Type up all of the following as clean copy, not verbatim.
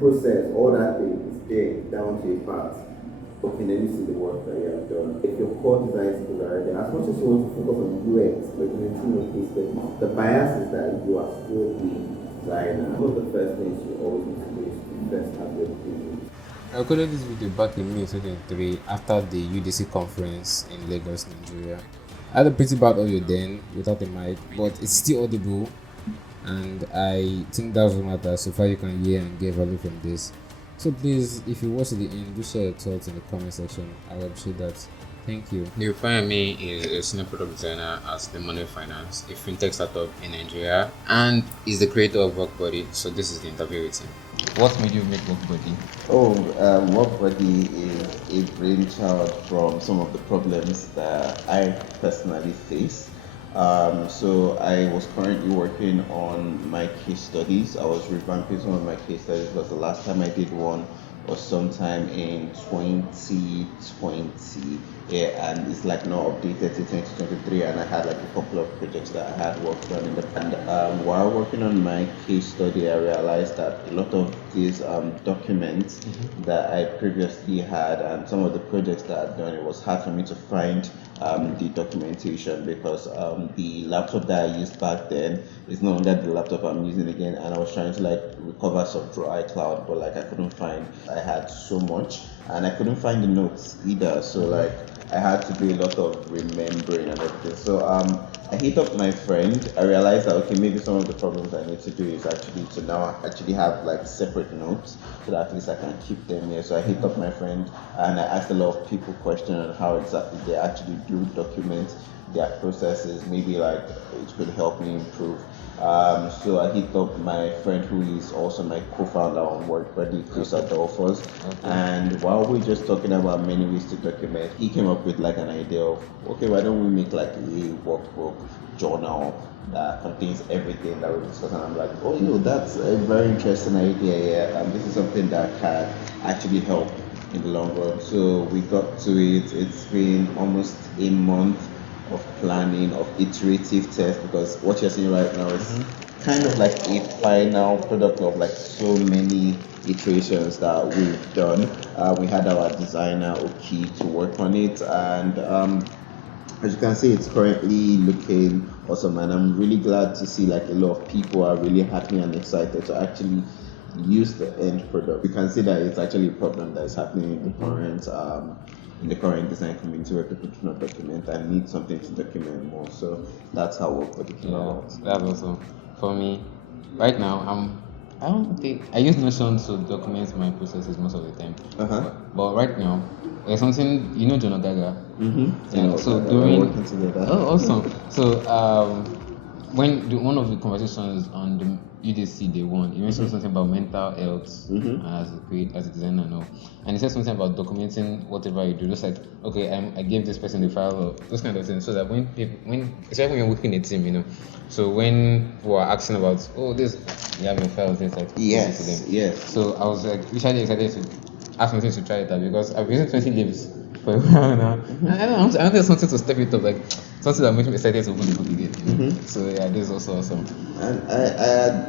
process, all that thing is there down to a part. Okay, then you see the work that you have done. If your core design skills are there, as much as you want to focus on UX, documenting your case study, the bias is that you are still a designer. One of the first things you always need to do is to first have your opinion. I recorded this video back in May 2023 after the UDC conference in Lagos, Nigeria. I had a pretty bad audio then without a mic, but it's still audible, and I think that's what matters. So far, you can hear and get value from this. So please, if you watch to the end, do share your thoughts in the comment section. I will appreciate that. Thank you. David Fayemi is a senior product designer at the Money Finance, a fintech startup in Nigeria, and is the creator of Workbuddy. So this is the interview with him. What made you make Workbuddy? Workbuddy is a brainchild from some of the problems that I personally face. So I was currently working on my case studies. I was revamping some of my case studies because the last time I did one was sometime in 2020. Yeah, and it's like not updated to 2023, and I had like a couple of projects that I had worked on in the past. And while working on my case study, I realized that a lot of these documents that I previously had and some of the projects that I'd done, it was hard for me to find the documentation because the laptop that I used back then is no longer the laptop I'm using again, and I was trying to like recover some through iCloud, but like I couldn't find. I had so much, and I couldn't find the notes either. So like I had to do a lot of remembering and everything. So I hit up my friend. I realized that okay, maybe some of the problems I need to do is actually to now actually have like separate notes so that at least I can keep them here. So I hit up my friend and I asked a lot of people questions on how exactly they actually do document their processes. Maybe like it could help me improve. So I hit up my friend who is also my co-founder on Workbuddy, Chris Adolphus. And while we're just talking about many ways to document, he came up with like an idea of, okay, why don't we make like a workbook journal that contains everything that we discuss? And I'm like, oh, that's a very interesting idea. Yeah, and this is something that can actually help in the long run. So we got to it. It's been almost a month of planning, of iterative tests, because what you're seeing right now is kind of like a final product of like so many iterations that we've done. We had our designer Oki to work on it, and as you can see, it's currently looking awesome, and I'm really glad to see like a lot of people are really happy and excited to actually use the end product. You can see that it's actually a problem that is happening in the current design community where people do not document and need something to document more. So that's how Workbuddy came about. That's awesome. For me, right now, I don't think I use Notion to document my processes most of the time. But right now, there's something Jonah Gaga. Yeah, so we're during working together. Oh, awesome. So one of the conversations on the UDC day one, you mentioned something about mental health as a designer now, and he said something about documenting whatever you do. Just like, okay, I gave this person the file, or those kind of things, so that when especially when you're working in a team, so when people are asking about, this, you have your files, it's like yes. So I was like literally excited to ask something to try it out because I've been using 20 leaves for a while now. I wanted something to step it up, like something that makes me excited to open the book again. So yeah, this is also awesome. And I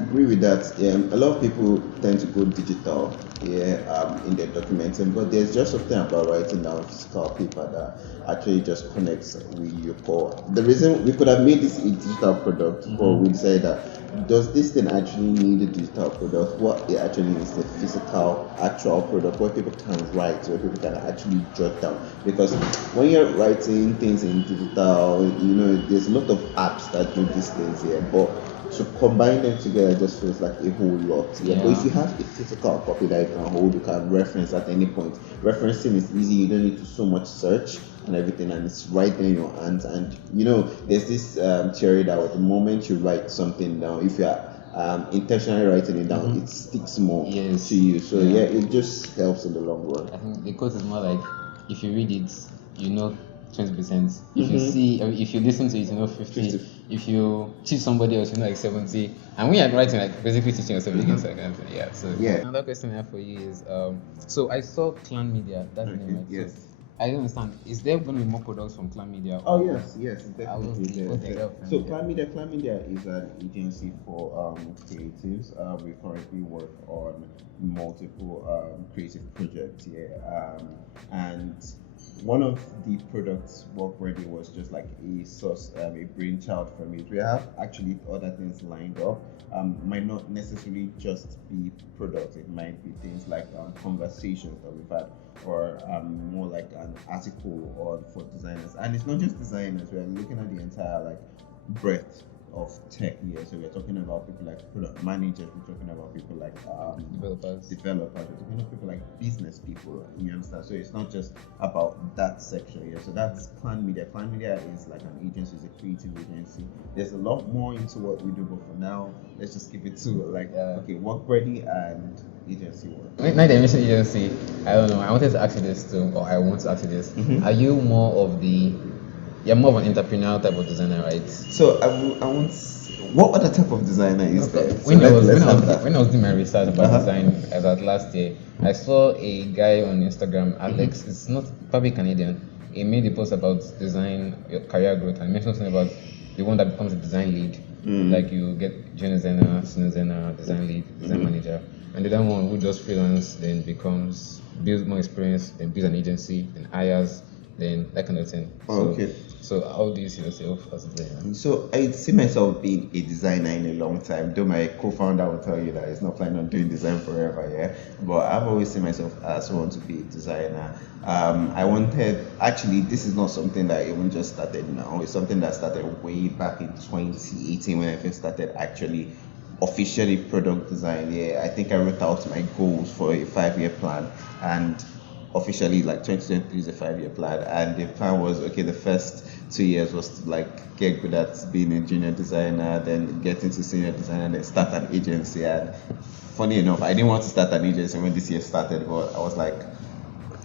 agree with that. A lot of people tend to go digital, in their documenting, but there's just something about writing down physical paper that actually just connects with your core. The reason we could have made this a digital product, but we decided that does this thing actually need a digital product? What it actually needs is a physical, actual product where people can write, where people can actually jot down. Because when you're writing things in digital, there's a lot of apps that do these things here, but to combine them together just feels like a whole lot. But if you have a physical copy that you can hold, you can reference at any point. Referencing is easy, you don't need to so much search and everything, and it's right there in your hands. And there's this theory that the moment you write something down, if you're intentionally writing it down, it sticks more to you. So it just helps in the long run. I think the quote is more like, if you read it, 20%. If you listen to it, 50. If you teach somebody else, like 70. And when you're writing, like basically teaching yourself again. So another question I have for you is, so I saw Clan Media. That's the name, right? Yes. I don't understand. Is there going to be more products from Clan Media? Oh Or yes, definitely. what's the idea of Clan Media? Clan Media is an agency for creatives. We currently work on multiple creative projects here, and one of the products Workbuddy was just like a source, a brainchild from it. We have actually other things lined up. Might not necessarily just be products. It might be things like conversations that we've had, or more like an article or for designers. And it's not just designers. We are looking at the entire like breadth of tech here. So we're talking about people like product managers. We're talking about people like developers. We're talking about people like business people. You understand? So it's not just about that section here. So that's Clan Media. Clan Media is like an agency, it's a creative agency. There's a lot more into what we do, but for now, let's just keep it to like okay, Workbuddy and agency work. Now that you mentioned agency, I don't know. I wanted to ask you this too, or I want to ask you this. Are you more of the you're more of an entrepreneurial type of designer, right? So I want. What other type of designer is there? When I was doing my research about design about last year, I saw a guy on Instagram, Alex. It's not probably Canadian. He made a post about design career growth and mentioned something about the one that becomes a design lead. Like you get junior designer, senior designer, design lead, design manager, and the other one who does freelance then builds more experience, then builds an agency, then hires, then that kind of thing. So how do you see yourself as a designer? So I see myself being a designer in a long time. Though my co-founder will tell you that he's not planning on doing design forever, yeah. But I've always seen myself as someone to be a designer. This is not something that I even just started now. It's something that started way back in 2018 when I first started actually officially product design. Yeah, I think I wrote out my goals for a 5-year plan, and officially like 2023 is a 5-year plan, and the plan was okay, the first 2 years was to like get good at being a junior designer, then get into senior designer, then start an agency. And funny enough, I didn't want to start an agency when this year started, but I was like,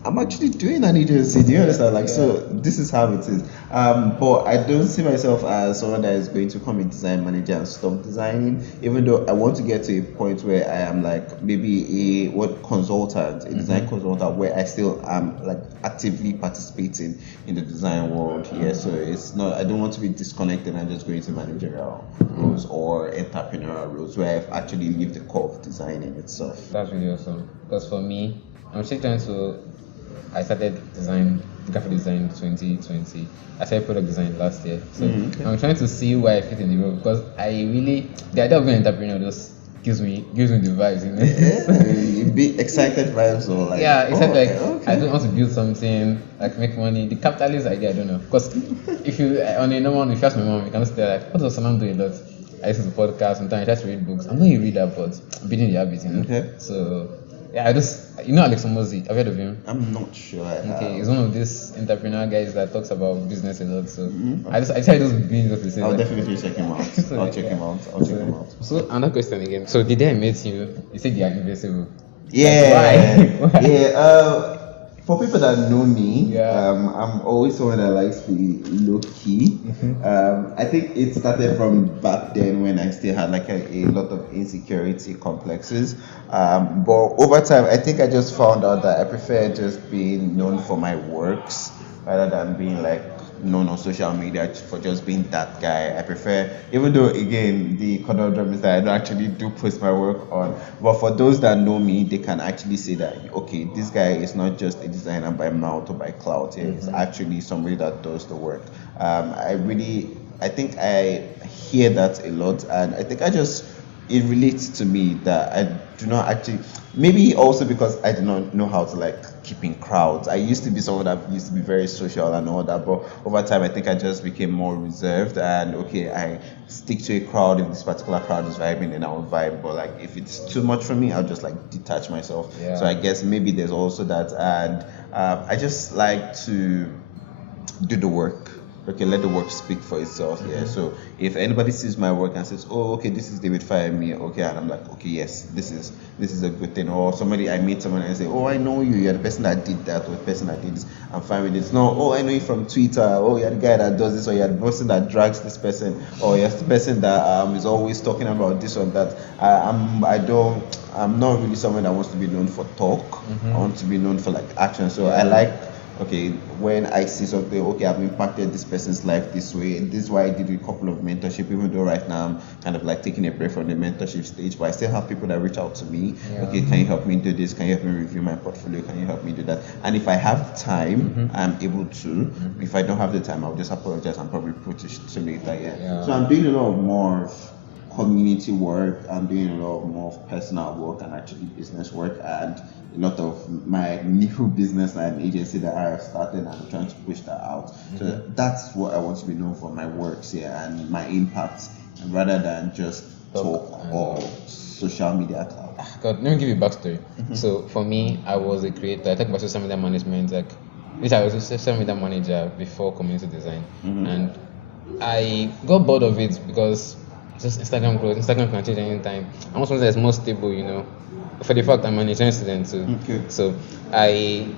I'm actually doing an agency. Do you understand? Like, so this is how it is. But I don't see myself as someone that is going to come a design manager and stop designing. Even though I want to get to a point where I am like maybe a design consultant, where I still am like actively participating in the design world here. So it's not. I don't want to be disconnected and just going to managerial roles or entrepreneurial roles where I've actually lived the core of designing itself. That's really awesome. Because for me, I'm still trying to. I started graphic design 2020. I started product design last year. So I'm trying to see where I fit in the role, because the idea of being an entrepreneur just gives me the vibes, you know. You be excited vibes or like I don't want to build something like make money. The capitalist idea, I don't know. Because if you on a normal, if you ask my mom, you can say like, what does someone do a lot? I listen to podcasts, sometimes I try to read books. I'm not a reader, but I'm building the habit, you know. So yeah, Alex Omozi, have you heard of him? I'm not sure. He's one of these entrepreneur guys that talks about business a lot. So I try those business. I'll definitely check him out. I'll check him out. So another question again. So the day I met you said you are invisible. Yeah. Like, why? Yeah. For people that know me, I'm always someone that likes to be low key. I think it started from back then when I still had like a lot of insecurity complexes. But over time, I think I just found out that I prefer just being known for my works rather than being like known on social media for just being that guy. I prefer, even though again the conundrum is that I don't actually do post my work on, but for those that know me, they can actually say that okay, this guy is not just a designer by mouth or by clout. He's actually somebody that does the work. I think I hear that a lot, and I think it relates to me that I do not actually, maybe also because I do not know how to like keep in crowds. I used to be someone that used to be very social and all that, but over time I think I just became more reserved, and okay, I stick to a crowd if this particular crowd is vibing, then I'll vibe, but like if it's too much for me, I'll just like detach myself. So I guess maybe there's also that, and I just like to do the work. Okay, let the work speak for itself. So if anybody sees my work and says, oh, okay, this is David Fayemi, okay, and I'm like, okay, yes, this is a good thing. Or I meet someone and say, oh, I know you're the person that did that, or the person that did this, I'm fine with it. It's not, oh, I know you from Twitter, oh, you're the guy that does this, or you're the person that drags this person, or you're the person that is always talking about this or that. I'm not really someone that wants to be known for talk. I want to be known for like action. So I like okay, when I see something, okay, I've impacted this person's life this way. This is why I did a couple of mentorship, even though right now I'm kind of like taking a break from the mentorship stage, but I still have people that reach out to me. Yeah. Okay, can you help me do this? Can you help me review my portfolio? Can you help me do that? And if I have time, I'm able to. If I don't have the time, I'll just apologize and probably put it to later. Yeah. So I'm doing a lot more community work. I'm doing a lot more personal work and actually business work, and a lot of my new business and agency that I have started, and I'm trying to push that out. So that's what I want to be known for, my works here and my impact, rather than just talk or social media cloud. God, let me give you a backstory. So for me, I was a creator. I talked about social media management, which I was a social media manager before community design, and I got bored of it because just Instagram growth. Instagram can change anytime. I want something that's more stable, For the fact I'm an Nigerian student too, so I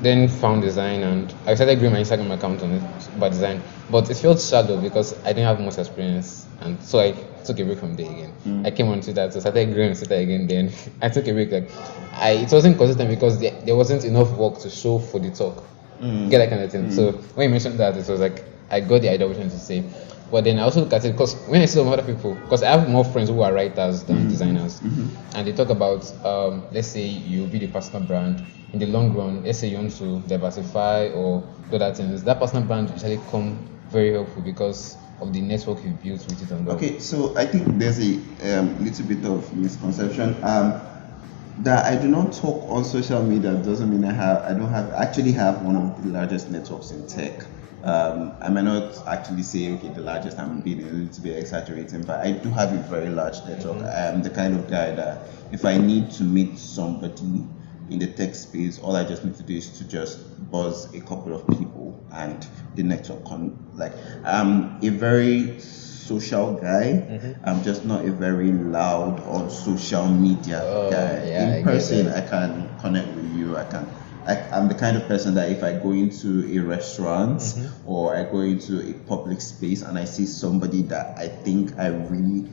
then found design, and I started growing my Instagram account on it about design. But it felt shallow because I didn't have much experience, and so I took a break from there again. I came onto that, so started growing Twitter again. Then I took a break. It wasn't consistent because there wasn't enough work to show for the talk. Get that kind of thing. So when you mentioned that, it was like I got the idea of what I wanted to say. But then I also look at it because when I see some other people, because I have more friends who are writers than designers, and they talk about, let's say you build a personal brand. In the long run, let's say you want to diversify or do other things, that personal brand usually come very helpful because of the network you built with it on that. Okay, so I think there's a little bit of misconception. That I do not talk on social media doesn't mean I don't actually have one of the largest networks in tech. I may not actually say, okay, the largest, I'm being a little bit exaggerating, but I do have a very large network. I am the kind of guy that if I need to meet somebody in the tech space, all I just need to do is to just buzz a couple of people and the network I'm a very social guy. I'm just not a very loud on social media guy. Yeah, In person, I can connect with you. I'm the kind of person that if I go into a restaurant or I go into a public space and I see somebody that I think I really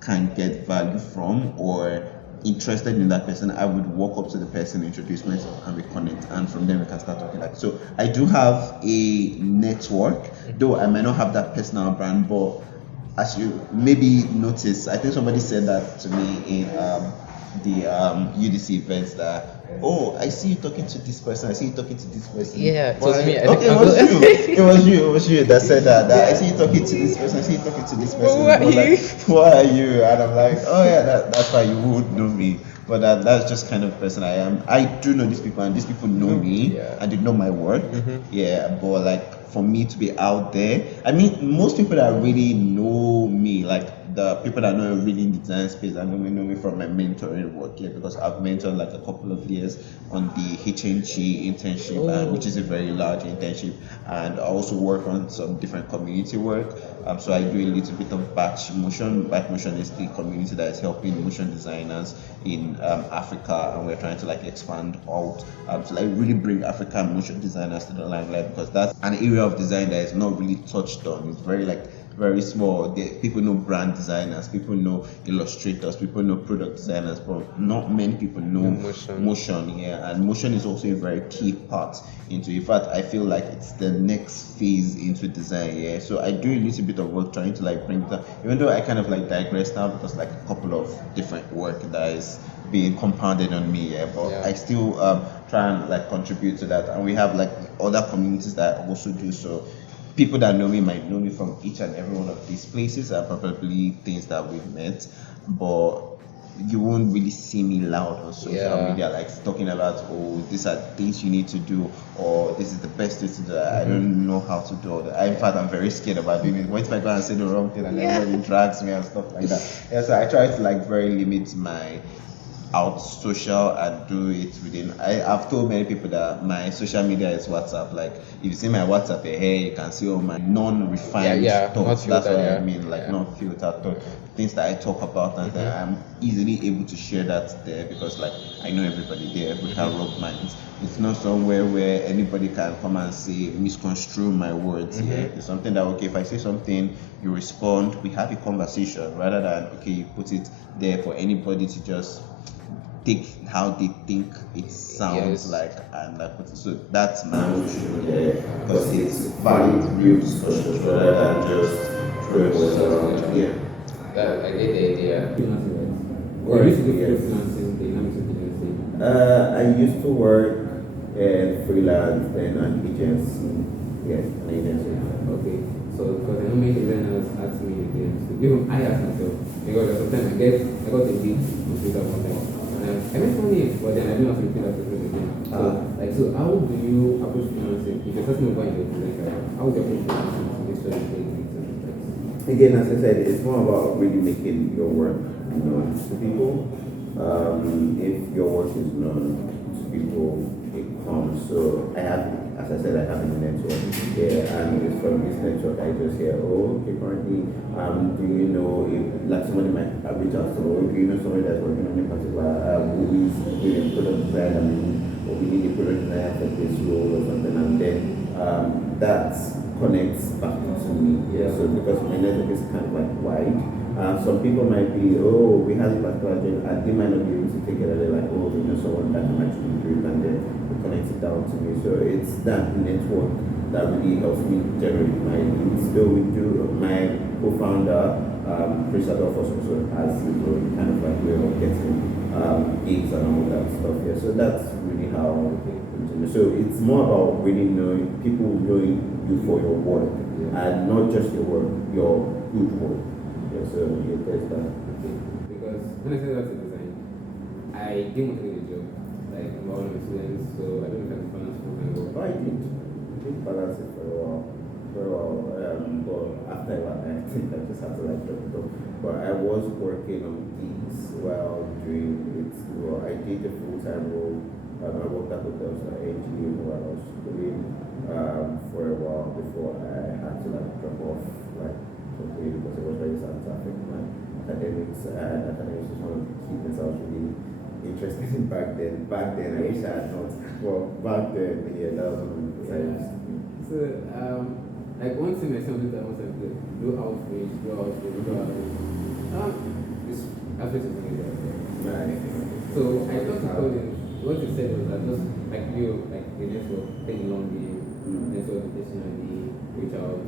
can get value from or interested in that person, I would walk up to the person, introduce myself, and we connect, and from there we can start talking. So I do have a network, though I might not have that personal brand, but as you maybe notice, I think somebody said that to me in the UDC events that, oh, I see you talking to this person, I see you talking to this person. Yeah, it was me. Okay, it was you. It was you that said that I see you talking to this person, I see you talking to this person. Who are you? And I'm like, oh yeah, that's why you would know me. But that's just kind of person I am. I do know these people, and these people know me, and they know my work. Yeah, but like for me to be out there, I mean, most people that really know me, like the people that know really in the design space, that know me from my mentoring work here, because I've mentored like a couple of years on the HNG internship, which is a very large internship, and I also work on some different community work. So I do a little bit of batch motion. Batch motion is the community that is helping motion designers in Africa, and we're trying to like expand out to like really bring African motion designers to the limelight, because that's an area of design that is not really touched on. It's very small. People know brand designers, people know illustrators, people know product designers, but not many people know motion. Yeah, and motion is also a very key part into. In fact, I feel like it's the next phase into design. Yeah, so I do a little bit of work trying to like bring that. Even though I kind of like digress now because like a couple of different work that is being compounded on me. Yeah, but I still try and like contribute to that, and we have like other communities that also do so. People that know me might know me from each and every one of these places, are probably things that we've met, but you won't really see me loud on social media, like talking about, oh, these are things you need to do, or this is the best way to do it. I don't know how to do all that. In fact, I'm very scared about doing it. What if I go and say the wrong thing and everybody drags me and stuff like that? Yeah, so I try to like very limit my out social and do it within. I've told many people that my social media is WhatsApp. Like if you see my WhatsApp here, you can see all my non-refined thoughts. That's what I mean, like not filtered thoughts, things that I talk about, and that I'm easily able to share that there, because like I know everybody there. We can rub minds. It's not somewhere where anybody can come and say misconstrue my words. It's something that, okay, if I say something, you respond, we have a conversation, rather than, okay, you put it there for anybody to just take how they think it sounds Yes. like, and like so that's my own show there, because it's valid real discussions rather than just throwing words around. Yeah. I get the idea. Or Correct, used to do yes. freelancing, dynamics of agency. I used to work freelance, then an agency. Yes, an agency. Okay, so because I know many designers ask me again, so even I ask myself, because sometimes I got a bit on Twitter sometimes, and I make money, but then I don't have to repeat that process again. So, so how do you approach freelancing? If you're starting over in your design, how would you approach freelancing to make sure you get it? Again, as I said, it's more about really making your work known to people. If your work is known to people, it comes. So I have, as I said, I have a network. Yeah, and it's from this network I just hear, oh, okay, currently, do you know if like somebody might reach out to, oh, do you know somebody that's working on a particular who is doing product design, or we need a product designer for this role or something, and then that connects back to me. Yeah. So because my network is kind of like wide, some people might be, oh, we have a particular job, and they might not be able to take it. And they're like, oh, you know, someone that can actually do it, and then it connects it down to me. So it's that network that really helps me generate my leads. So we do. My co-founder, Chris Adolphus, also has his own kind of like way of getting gigs and all that stuff. Yeah. So that's really how. So it's more about really knowing people knowing you for your work, and not just your work, your good work. Yeah, so yeah, there's that. Okay. Because when I started out to design, I didn't want to get a job, like one of my students, so I don't know if I can balance full time work. I did balance it for a while. But after a while, I think I just had to like drop it off. But I was working on these while doing it. Well, I did a full-time role. I worked at hotels at AG while I was schooling for a while before I had to like drop off like completely because it was very scientific. My academics was one of the key things I was really interested in back then. Back then, I wish I had not. Well, back then, yeah, that was one of the things. So, like one thing I said that I wanted to do outreach, this aspect of the Right. So I thought to call in, what you said was that just like you, like the network, taking long game, network occasionally, reach out,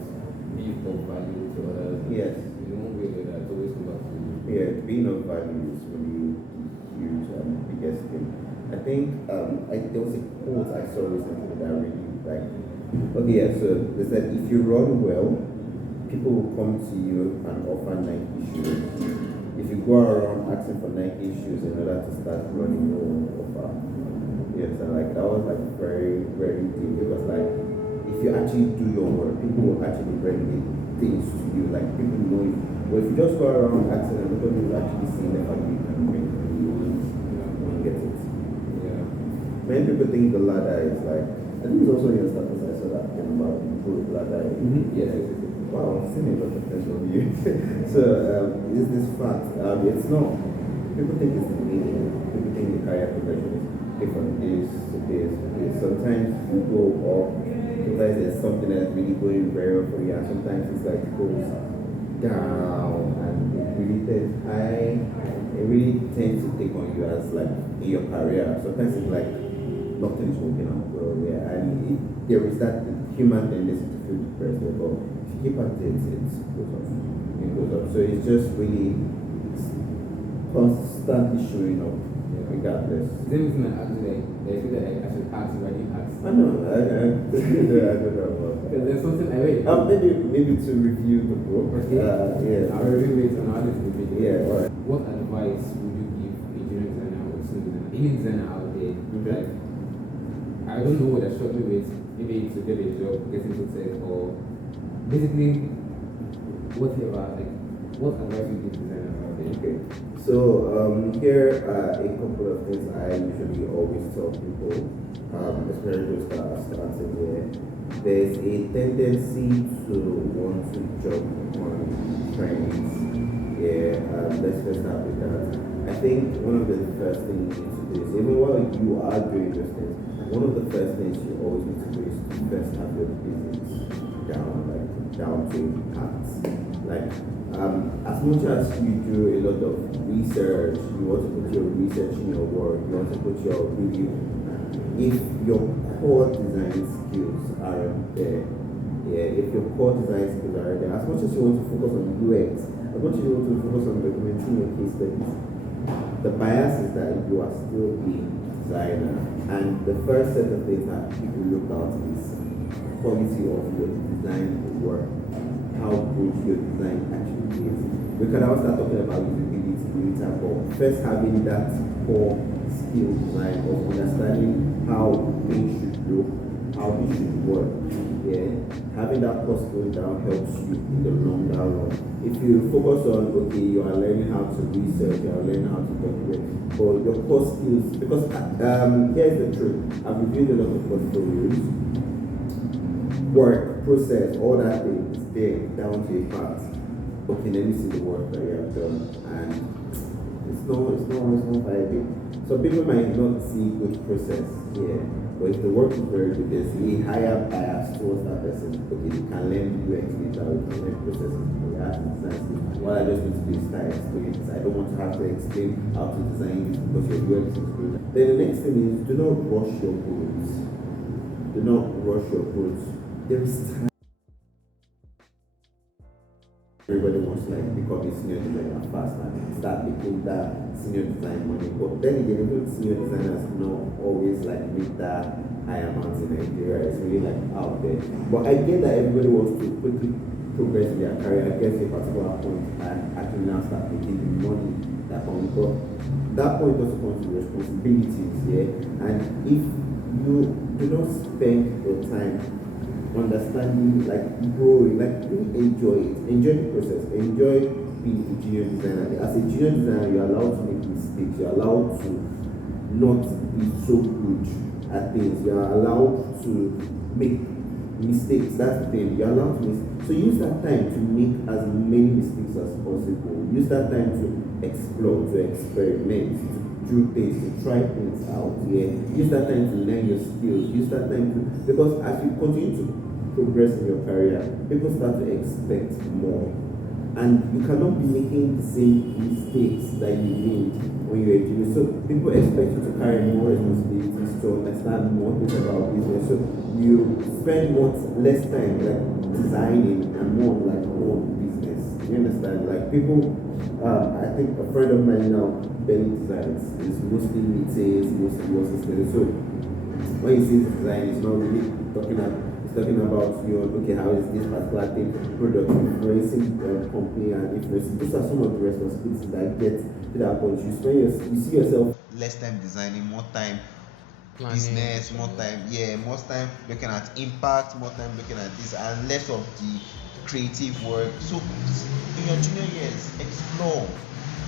be of value to others. Yes. In one way or that, always come back to you. Yeah, being of value is really huge and biggest thing. I think there was a quote I saw recently that I really like. Okay, yeah, so they said if you run well, people will come to you and offer Nike shoes. If you go around asking for Nike shoes in order to start running, no one will offer. Yes, and like that was like very, very deep because like if you actually do your work, people will actually bring the things to you. Like people know it. But if you just go around asking and nobody will actually see the value you can bring, you won't get it. Yeah. Many people think the ladder is like, I think it's also in your status I saw that thing about the ladder. Yes. Wow, I've seen a lot of things from you. So is this fact? It's not. People think it's linear. People think the career progression is different days to days to days. Sometimes you go up, sometimes there's something that's really going very well for you, and sometimes it's like it goes down and it really tends to take on you as like in your career. Sometimes it's like nothing is working out well, yeah, and there is that human tendency to feel depressed, but if you keep at it, it goes up. It goes up. So it's just really constantly showing up, regardless. Is there anything I asked like that I feel that I should ask if I didn't ask? I know, I don't know about that. Because there's something I read. Maybe to review the book. Okay. Yeah. I'll review it and I'll add it to the video. Yeah, alright. What advice would you give a junior designer or senior designer, any designer out there? Okay. Like, I don't know what they're struggling with, maybe to get a job, get into tech, or basically whatever. Like, what advice would you give designers out there? Okay. So here are a couple of things I usually always tell people, especially those that are starting here. There's a tendency to want to jump on trends. Yeah, let's start with that. I think one of the first things you need to do is, even while you are doing those things, one of the first things you always need to do is to first have your business. down to parts. Like as much as you do a lot of research, you want to put your research in your work, you want to put your review. If your core design skills are there, if your core design skills are there, as much as you want to focus on UX, as much as you want to focus on documenting your case studies, the bias is that you are still a designer, and the first set of things that people look at is quality of your design work, how good your design actually is. We can also start talking about usability later, but first having that core skill design of understanding how things should look, how they should work. Having that core skill down helps you in the longer run. If you focus on, okay, you are learning how to research, you are learning how to document, but your core skills, because here's the truth, I've reviewed a lot of portfolios, work, process, all that thing is there down to a part. Okay, let me see the work that you have done, and it's not viable. So people might not see good process, but if the work is very good, there's a higher bias towards that person. Okay, you can learn UX later, you can learn processes, you have to design it. What I just need to do is start explaining this. I don't want to have to explain how to design this because your UX is good. Then the next thing is, do not rush your goals. Do not rush your goals. There is time. Everybody wants to become a senior designer fast and start making that senior design money. But then again, even senior designers not always make that high amount in Nigeria. It's really out there. But I get that everybody wants to quickly progress in their career. I guess a particular point and actually now start making the money that comes. But that point also comes with responsibilities, And if you do not spend your time understanding, growing, really enjoy the process, enjoy being a junior designer. As a junior designer, you're allowed to make mistakes, you're allowed to not be so good at things, you're allowed to make mistakes, that's the thing, you're allowed to so use that time to make as many mistakes as possible, use that time to explore, to experiment, to do things, to try things out, use that time to learn your skills, use that time to, because as you continue to progress in your career, people start to expect more, and you cannot be making the same mistakes that you made when you were junior. So people expect you to carry more responsibilities, to understand more things about business, so you spend less time designing and more business. You understand? People, I think a friend of mine now barely designs. It's mostly meetings, mostly what's this. So when you see design, it's not really talking about how is this particular thing product influencing company and influencing. These are some of the responsibilities that get to that point. You see yourself less time designing, more time planning, business, more time looking at impact, more time looking at this, and less of the creative work. So in your junior years, explore,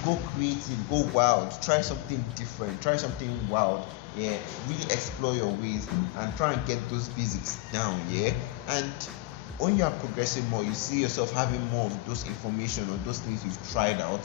go creative, go wild, try something different, try something wild, really explore your ways and try and get those basics down, and when you are progressing more, you see yourself having more of those information or those things you've tried out,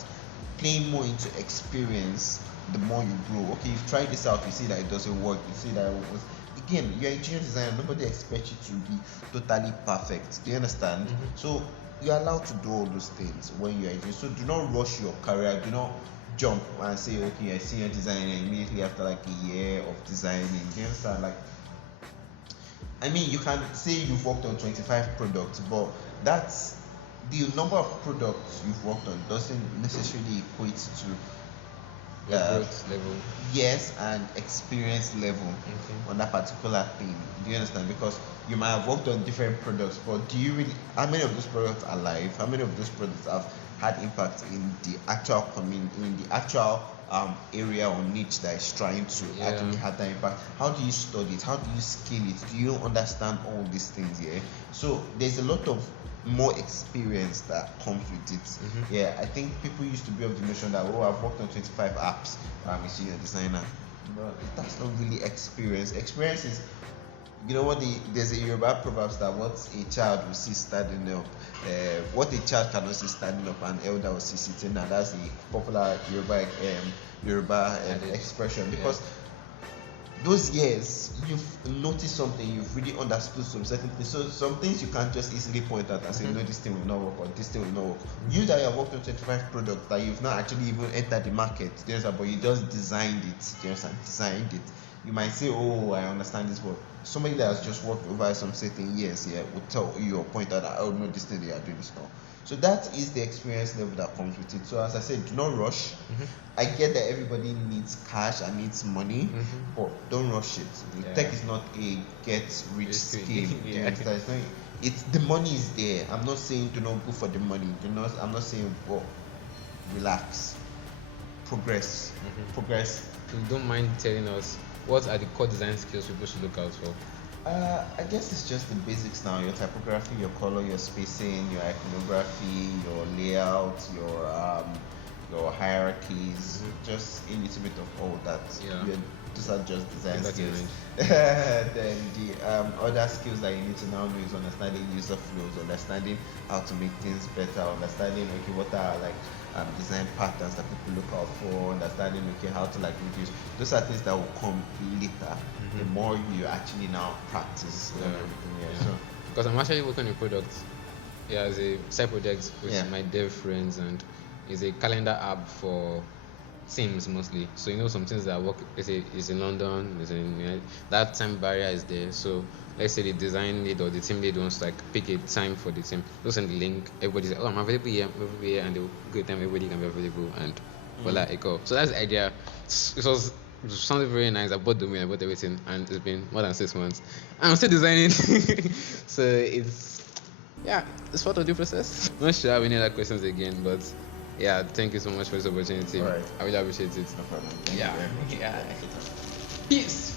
playing more into experience. The more you grow, okay, you've tried this out, you see that it doesn't work, you see that it was, again, you're a junior designer, nobody expects you to be totally perfect, do you understand? So you're allowed to do all those things when you're a junior. So do not rush your career, do not jump and say, okay, you're a senior designer immediately after a year of designing, do you understand? You can say you've worked on 25 products, but that's the number of products you've worked on doesn't necessarily equate to growth level. Yes, and experience level on that particular thing. Do you understand? Because you might have worked on different products, but do you really? How many of those products are live? How many of those products have had impact in the actual in the actual area or niche that is trying to actually have that impact? How do you study it? How do you scale it? Do you understand all these things? So there's a lot of more experience that comes with it. I think people used to be of the notion that I've worked on 25 apps, I'm a senior designer. But that's not really experience. Experience is, there's a Yoruba proverbs that what a child will see standing up, what a child cannot see standing up, an elder will see sitting down. That's a popular Yoruba expression, because those years you've noticed something, you've really understood some certain things. So some things you can't just easily point out and say, no, this thing will not work, or this thing will not work. You that you have worked on 25 products that you've not actually even entered the market, but you just designed it, designed it. You might say, oh, I understand this, but somebody that has just worked over some certain years will tell you or point out that, oh no, this thing they are doing is not. So that is the experience level that comes with it. So as I said, do not rush. I get that everybody needs cash and needs money, but don't rush it. Tech is not a get rich scheme. It's the money is there. I'm not saying do not go for the money. I'm not saying relax. Progress. You don't mind telling us what are the core design skills people should look out for? I guess it's just the basics now. Your typography, your color, your spacing, your iconography, your layout, your hierarchies, just a little bit of all that. Those are just design skills. Then the other skills that you need to now know is understanding user flows, understanding how to make things better, understanding what are like design patterns that people look out for, understanding how to like reduce. Those are things that will come later. The more you actually now practice everything. So because I'm actually working on a product as a side project with my dev friends, and it's a calendar app for teams mostly. So some things that work is in London, that time barrier is there. So let's say the design lead or the team lead wants to like pick a time for the team. They'll send the link, everybody says, oh, I'm available here, and they'll go time everybody can be available, and voila, it go. So that's the idea. It sounded very nice. I bought the domain, I bought everything, and it's been more than 6 months. I'm still designing. So it's part of the process. I'm not sure I have any other questions again, but thank you so much for this opportunity. All right. I really appreciate it. No problem. Thank you. Peace.